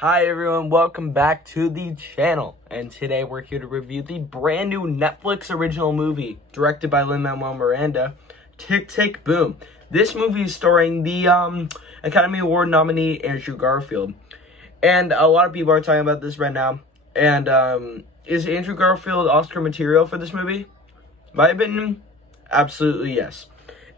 Hi everyone, welcome back to the channel, and today we're here to review the brand new Netflix original movie directed by Lin-Manuel Miranda, Tick, Tick, Boom. This movie is starring the Academy Award nominee Andrew Garfield, and a lot of people are talking about this right now. And is Andrew Garfield Oscar material for this movie? My opinion, absolutely yes.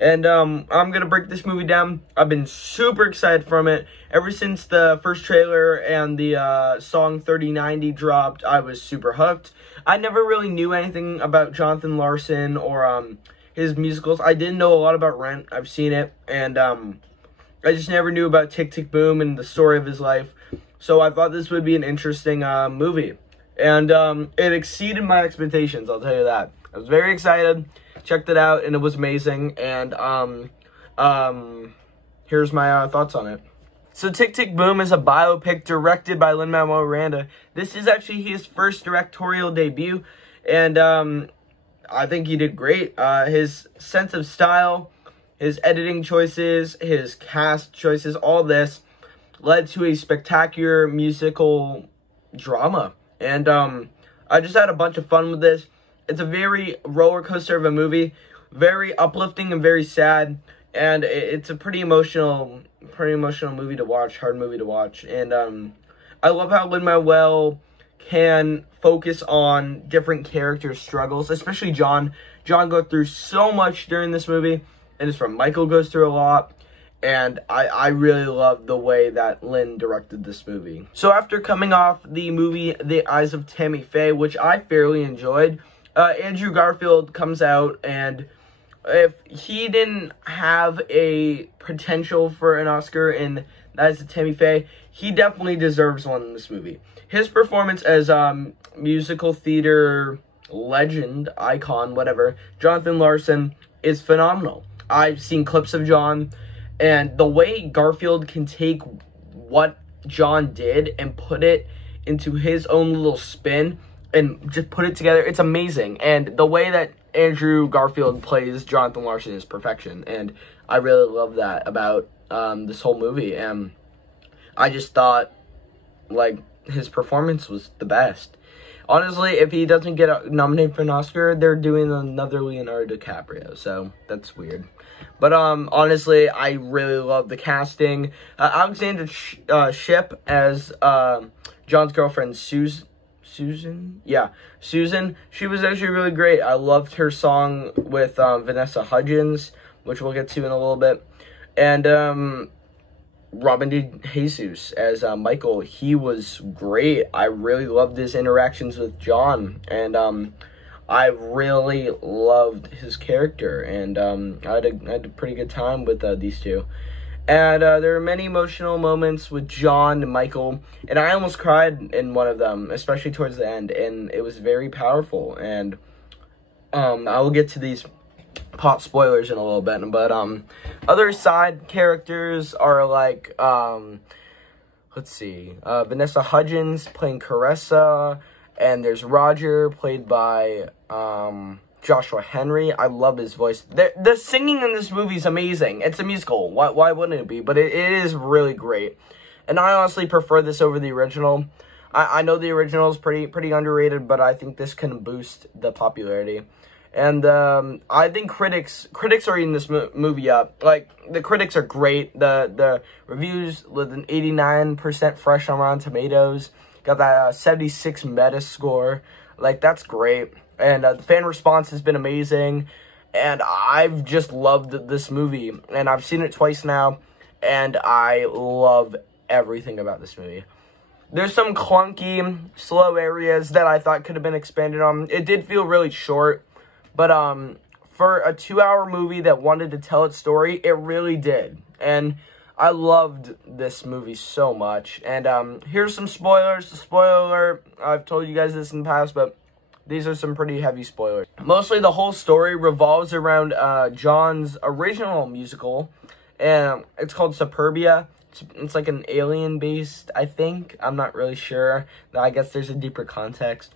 And I'm going to break this movie down. I've been super excited from it. Ever since the first trailer and the song 3090 dropped, I was super hooked. I never really knew anything about Jonathan Larson or his musicals. I didn't know a lot about Rent. I've seen it. And I just never knew about Tick, Tick, Boom and the story of his life. So I thought this would be an interesting movie. And it exceeded my expectations, I'll tell you that. I was very excited. Checked it out, and it was amazing, and here's my thoughts on it. So Tick, Tick, Boom is a biopic directed by Lin-Manuel Miranda. This is actually his first directorial debut, and I think he did great. His sense of style, his editing choices, his cast choices, all this led to a spectacular musical drama, and I just had a bunch of fun with this. It's a very roller coaster of a movie, very uplifting and very sad, and it's a pretty emotional movie to watch, hard movie to watch. And I love how Lin-Manuel can focus on different characters' struggles, especially John. John goes through so much during this movie, and his friend Michael goes through a lot. And I really love the way that Lin directed this movie. So after coming off the movie The Eyes of Tammy Faye, which I fairly enjoyed, Andrew Garfield comes out, and if he didn't have a potential for an Oscar in The Eyes of Tammy Faye, he definitely deserves one in this movie. His performance as musical theater legend, icon, whatever, Jonathan Larson, is phenomenal. I've seen clips of John, and the way Garfield can take what John did and put it into his own little spin and just put it together, it's amazing. And the way that Andrew Garfield plays Jonathan Larson is perfection, and I really love that about this whole movie. And I just thought, like, his performance was the best. Honestly, if he doesn't get nominated for an Oscar, they're doing another Leonardo DiCaprio, so that's weird. But honestly, I really love the casting. Alexandra Shipp as John's girlfriend, Susan? Yeah, Susan. She was actually really great. I loved her song with Vanessa Hudgens, which we'll get to in a little bit. And Robin DeJesus as Michael. He was great. I really loved his interactions with John. And I really loved his character. And I had a pretty good time with these two. And there were many emotional moments with John and Michael, and I almost cried in one of them, especially towards the end, and it was very powerful. And I will get to these plot spoilers in a little bit, but other side characters are like, let's see, Vanessa Hudgens playing Carissa, and there's Roger, played by Joshua Henry. I love his voice. The singing in this movie is amazing. It's a musical. Why wouldn't it be? But it is really great. And I honestly prefer this over the original. I know the original is pretty underrated, but I think this can boost the popularity. And I think critics are eating this movie up. Like, the critics are great. The reviews with an 89% fresh on Rotten Tomatoes. Got that 76 Metascore. Like, that's great. And the fan response has been amazing, and I've just loved this movie, and I've seen it twice now, and I love everything about this movie. There's some clunky, slow areas that I thought could have been expanded on. It did feel really short, but for a 2-hour movie that wanted to tell its story, it really did, and I loved this movie so much. And here's some spoilers. Spoiler alert, I've told you guys this in the past, but these are some pretty heavy spoilers. Mostly the whole story revolves around John's original musical, and it's called Superbia. It's like an alien-based, I think. I'm not really sure. I guess there's a deeper context.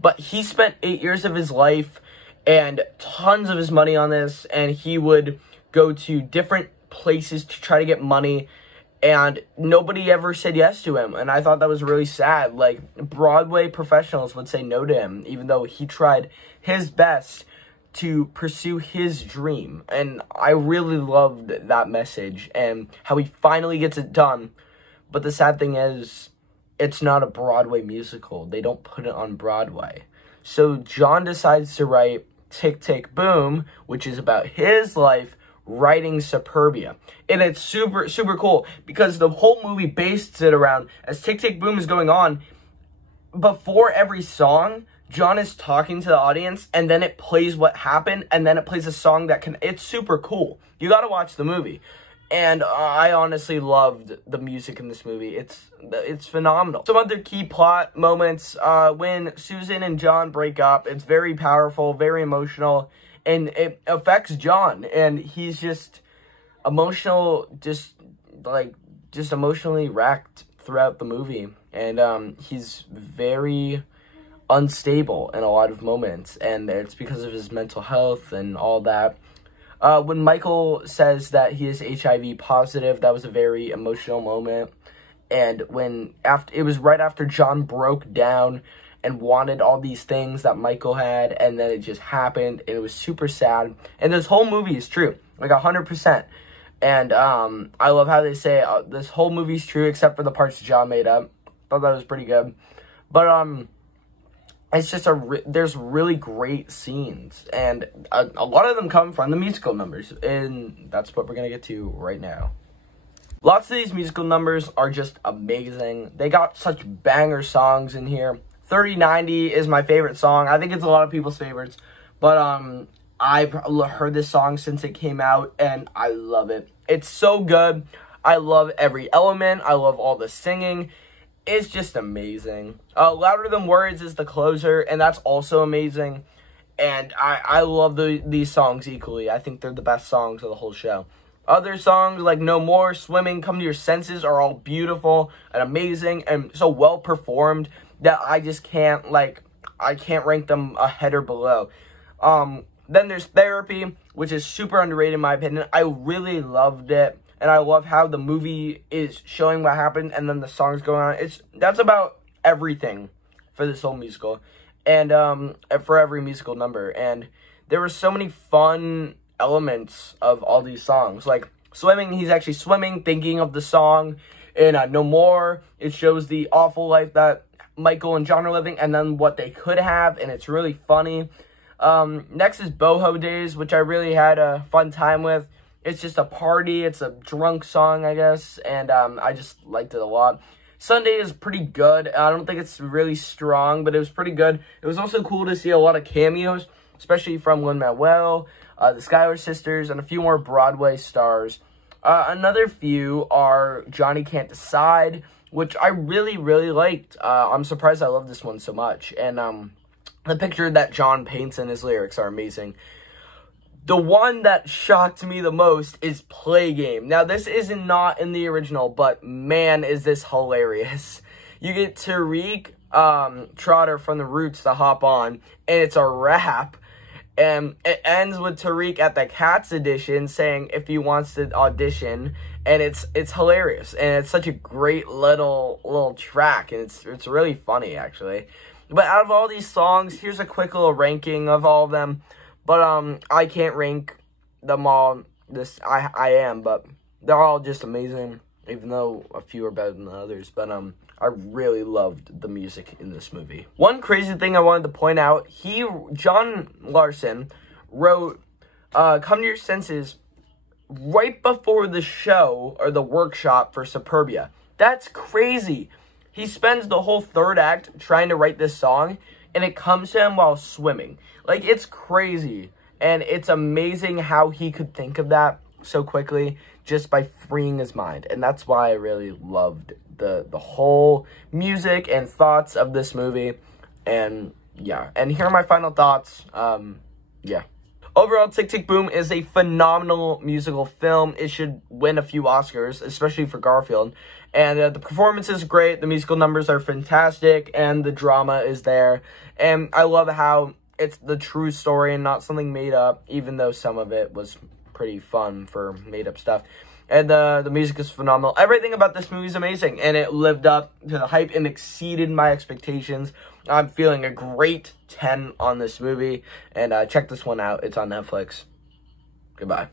But he spent 8 years of his life and tons of his money on this, and he would go to different places to try to get money And nobody ever said yes to him. And I thought that was really sad. Like, Broadway professionals would say no to him, even though he tried his best to pursue his dream. And I really loved that message and how he finally gets it done. But the sad thing is, it's not a Broadway musical. They don't put it on Broadway. So John decides to write Tick, Tick, Boom, which is about his life writing Superbia. And it's super, super cool because the whole movie based it around, as Tick, Tick, Boom is going on, before every song, John is talking to the audience, and then it plays what happened, and then it plays a song that can, it's super cool. You gotta watch the movie. And I honestly loved the music in this movie. It's phenomenal. Some other key plot moments, when Susan and John break up, it's very powerful, very emotional, and it affects John, and he's just emotional, just emotionally wrecked throughout the movie. And he's very unstable in a lot of moments, and it's because of his mental health and all that. When Michael says that he is HIV positive, that was a very emotional moment. And it was right after John broke down and wanted all these things that Michael had, and then it just happened, and it was super sad. And this whole movie is true, like 100%. And I love how they say this whole movie's true except for the parts John made up. Thought that was pretty good. But it's just there's really great scenes, and a lot of them come from the musical numbers, and that's what we're gonna get to right now. Lots of these musical numbers are just amazing. They got such banger songs in here. 3090 is my favorite song. I think it's a lot of people's favorites, but I've heard this song since it came out, and I love it. It's so good. I love every element. I love all the singing. It's just amazing. Louder Than Words is the closer, and that's also amazing. And I love these songs equally. I think they're the best songs of the whole show. Other songs like No More, Swimming, Come to Your Senses are all beautiful and amazing and so well performed that I just can't, I can't rank them ahead or below. Then there's Therapy, which is super underrated in my opinion. I really loved it. And I love how the movie is showing what happened, and then the songs going on. That's about everything for this whole musical, and for every musical number. And there were so many fun elements of all these songs, like Swimming. He's actually swimming, thinking of the song. In No More, it shows the awful life that Michael and John are living, and then what they could have, and it's really funny. Next is Boho Days, which I really had a fun time with. It's just a party. It's a drunk song, I guess, and I just liked it a lot. Sunday is pretty good. I don't think it's really strong, but it was pretty good. It was also cool to see a lot of cameos, especially from Lin-Manuel, the Schuyler Sisters, and a few more Broadway stars. Another few are Johnny Can't Decide, which I really, really liked. I'm surprised I love this one so much, and the picture that John paints in his lyrics are amazing. The one that shocked me the most is Play Game. Now, this is not in the original, but man, is this hilarious. You get Tariq Trotter from The Roots to hop on, and it's a rap. And it ends with Tariq at the Cats edition saying if he wants to audition, and it's hilarious. And it's such a great little track, and it's really funny, actually. But out of all these songs, here's a quick little ranking of all of them. But I can't rank them all. I am, but they're all just amazing, even though a few are better than the others. But I really loved the music in this movie. One crazy thing I wanted to point out, John Larson wrote Come to Your Senses right before the show or the workshop for Superbia. That's crazy. He spends the whole third act trying to write this song, and it comes to him while swimming. Like, it's crazy, and it's amazing how he could think of that so quickly just by freeing his mind, and that's why I really loved the whole music and thoughts of this movie, and yeah. And here are my final thoughts. Yeah. Overall, Tick, Tick, Boom is a phenomenal musical film. It should win a few Oscars, especially for Garfield. And the performance is great, the musical numbers are fantastic, and the drama is there. And I love how it's the true story and not something made up, even though some of it was pretty fun for made up stuff. And the music is phenomenal. Everything about this movie is amazing. And it lived up to the hype and exceeded my expectations. I'm feeling a great 10 on this movie. And check this one out. It's on Netflix. Goodbye.